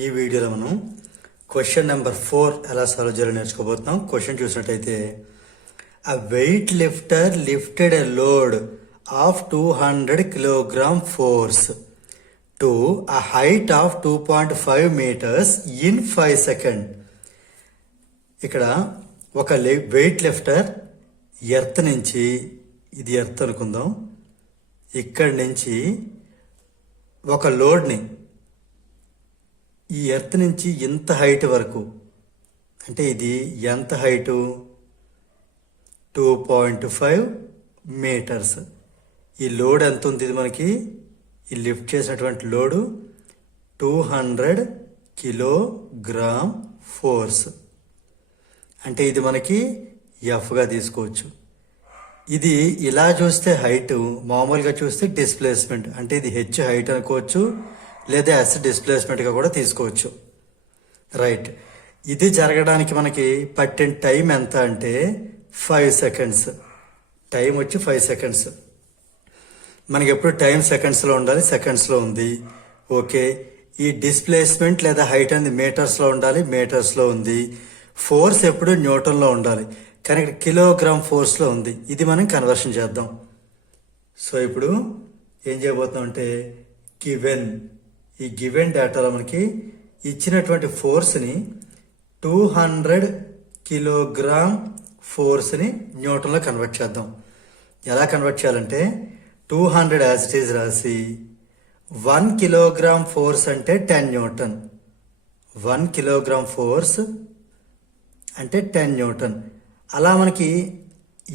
ఈ వీడియోలో మనం క్వశ్చన్ నెంబర్ 4 ఎలా సాల్వ్ చేయాలో నేర్చుకోబోతున్నాం. క్వశ్చన్ చూసినట్టయితే, a weight lifter lifted a load of 200 kilogram force to a height of 2.5 meters in 5 seconds. ఇక్కడ ఒక వెయిట్ లిఫ్టర్ ఎర్త్ నుంచి, ఇది ఎర్త్ అనుకుందాం, ఇక్కడి నుంచి ఒక లోడ్ని ఈ ఎర్త్ నుంచి ఇంత హైట్ వరకు, అంటే ఇది ఎంత హైటు, 2.5 మీటర్స్. ఈ లోడ్ ఎంత ఉంది, ఇది మనకి ఈ లిఫ్ట్ చేసినటువంటి లోడు 200 కిలోగ్రామ్ ఫోర్స్, అంటే ఇది మనకి ఎఫ్గా తీసుకోవచ్చు. ఇది ఇలా చూస్తే హైట్, మామూలుగా చూస్తే డిస్ప్లేస్మెంట్, అంటే ఇది హెచ్ హైట్ అనుకోవచ్చు, లేదా ఎస్ డిస్ప్లేస్మెంట్గా కూడా తీసుకోవచ్చు. రైట్, ఇది జరగడానికి మనకి పట్టిన టైం ఎంత అంటే 5 సెకండ్స్. టైం వచ్చి 5 సెకండ్స్. మనకి ఎప్పుడు టైం సెకండ్స్లో ఉండాలి, సెకండ్స్లో ఉంది. ఓకే, ఈ డిస్ప్లేస్మెంట్ లేదా హైట్ అనేది మీటర్స్లో ఉండాలి, మీటర్స్లో ఉంది. ఫోర్స్ ఎప్పుడు న్యూటన్లో ఉండాలి, కానీ ఇక్కడ కిలోగ్రామ్ ఫోర్స్లో ఉంది. ఇది మనం కన్వర్షన్ చేద్దాం. సో ఇప్పుడు ఏం చేయబోతున్నాం అంటే, ఈ గివెన్ డేటాలో మనకి ఇచ్చినటువంటి ఫోర్స్ని 200 కిలోగ్రామ్ ఫోర్స్ని న్యూటన్లో కన్వర్ట్ చేద్దాం. ఎలా కన్వర్ట్ చేయాలంటే, 200 యాజ్ ఇట్ ఈజ్ రాసి 1 కిలోగ్రామ్ ఫోర్స్ అంటే 10 న్యూటన్. 1 కిలోగ్రామ్ ఫోర్స్ అంటే 10 న్యూటన్. అలా మనకి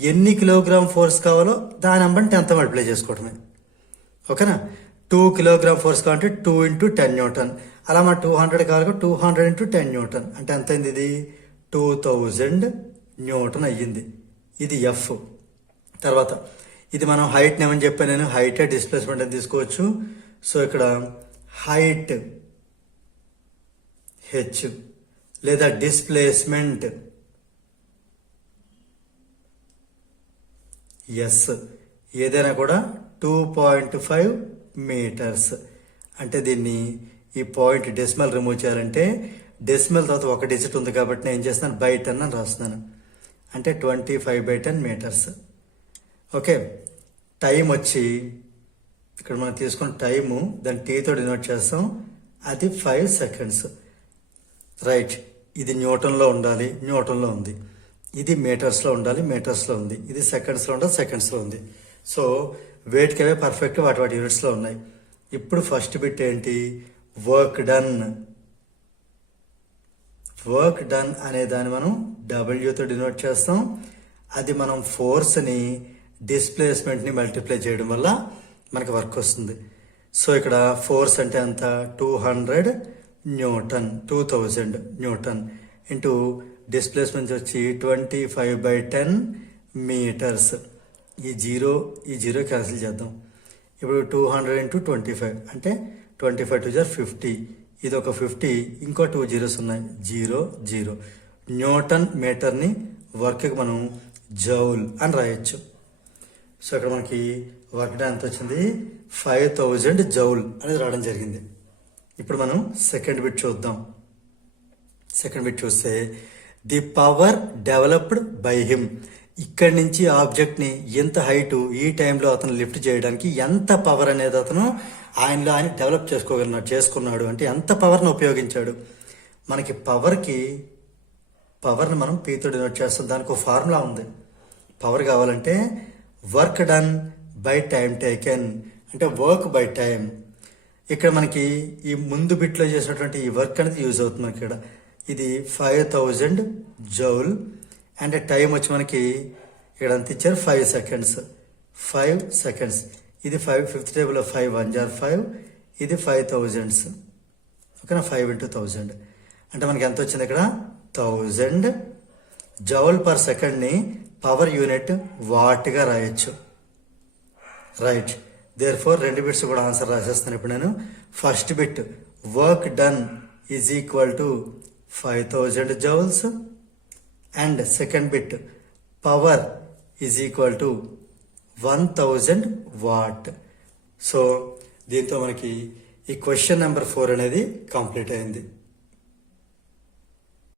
ఎన్ని కిలోగ్రామ్ ఫోర్స్ కావాలో దాని నెంబర్ని 10తో మల్టిప్లై చేసుకోవటమే. ఓకేనా, 2 కిలోగ్రామ్ ఫోర్స్ కావాలంటే 2 × 10 న్యూటన్. అలా మన 200 కావాలి, 200 × 10 న్యూటన్ అంటే ఎంత అయింది, ఇది 2000 న్యూటన్ అయ్యింది. ఇది ఎఫ్. తర్వాత ఇది మనం హైట్ని ఏమని చెప్పాను నేను, హైట్ డిస్ప్లేస్మెంట్ అని తీసుకోవచ్చు. సో ఇక్కడ హైట్ హెచ్ లేదా డిస్ప్లేస్మెంట్ ఎస్, ఏదైనా కూడా 2.5 మీటర్స్. అంటే దీన్ని ఈ పాయింట్ డెసిమల్ రిమూవ్ చేయాలంటే, డెసిమల్ తర్వాత ఒక డిజిట్ ఉంది కాబట్టి నేను ఏం చేస్తున్నాను, బై 10 అని రాస్తున్నాను. అంటే 25/10 మీటర్స్. ఓకే, టైం వచ్చి ఇక్కడ మనం తీసుకున్న టైము దాన్ని టీతో డినోట్ చేస్తాం, అది 5 సెకండ్స్. రైట్, ఇది న్యూటన్లో ఉండాలి, న్యూటన్లో ఉంది. ఇది మీటర్స్లో ఉండాలి, మీటర్స్లో ఉంది. ఇది సెకండ్స్లో ఉండాలి, సెకండ్స్లో ఉంది. సో వెయిట్కి అవే పర్ఫెక్ట్ వాటి యూనిట్స్లో ఉన్నాయి. ఇప్పుడు ఫస్ట్ బిట్ ఏంటి, వర్క్ డన్. వర్క్ డన్ అనే దాన్ని మనం డబ్ల్యూతో డినోట్ చేస్తాం. అది మనం ఫోర్స్ని డిస్ప్లేస్మెంట్ని మల్టిప్లై చేయడం వల్ల మనకి వర్క్ వస్తుంది. సో ఇక్కడ ఫోర్స్ అంటే ఎంత, 200 న్యూటన్, 2000 న్యూటన్ ఇంటూ డిస్ప్లేస్మెంట్ వచ్చి 25/10 మీటర్స్. ఈ జీరో క్యాన్సిల్ చేద్దాం. ఇప్పుడు 200 × 25 అంటే 25 2 50. ఇది ఒక 50, ఇంకో 2 zeros ఉన్నాయి, 0 న్యూటన్ మీటర్ని వర్క్కి మనం జౌల్ అని రాయొచ్చు. సో ఇక్కడ మనకి వర్క్ డన్ ఎంత వచ్చింది, 5000 జౌల్ అనేది రావడం జరిగింది. ఇప్పుడు మనం సెకండ్ బిట్ చూద్దాం. సెకండ్ బిట్ చూస్తే, the power developed by him. ఇక్కడి నుంచి ఆబ్జెక్ట్ని ఎంత హైటు ఈ టైంలో అతను లిఫ్ట్ చేయడానికి ఎంత పవర్ అనేది అతను ఆయనలో ఆయన డెవలప్ చేసుకున్నాడు అంటే ఎంత పవర్ని ఉపయోగించాడు. మనకి పవర్ని మనం పీతో డినోట్ చేస్తాం. దానికి ఒక ఫార్ములా ఉంది. పవర్ కావాలంటే work done by time taken, అంటే వర్క్ బై టైం. ఇక్కడ మనకి ఈ ముందు బిట్లో చేసినటువంటి ఈ వర్క్ అనేది యూజ్ అవుతుంది మనకి. ఇక్కడ ఇది 5000 జౌల్ అండ్ టైం వచ్చి మనకి ఇక్కడ అంత ఇచ్చారు 5 సెకండ్స్. 5 సెకండ్స్, ఇది 5 ఫిఫ్త్ టేబుల్లో 5 1 × 5, ఇది 5000. ఓకేనా, 5 × 1000 అంటే మనకి ఎంత వచ్చింది, ఇక్కడ 1000 జౌల్ పర్ సెకండ్ని పవర్ యూనిట్ వాట్గా రాయొచ్చు. రైట్, దేర్ ఫోర్ రెండు బిట్స్ కూడా ఆన్సర్ రాసేస్తాను ఇప్పుడు నేను. First bit work done is equal to 5000 joules and second bit power is equal to 1000 what. So దీంతో మనకి ఈ క్వశ్చన్ నెంబర్ 4 అనేది కంప్లీట్ అయింది.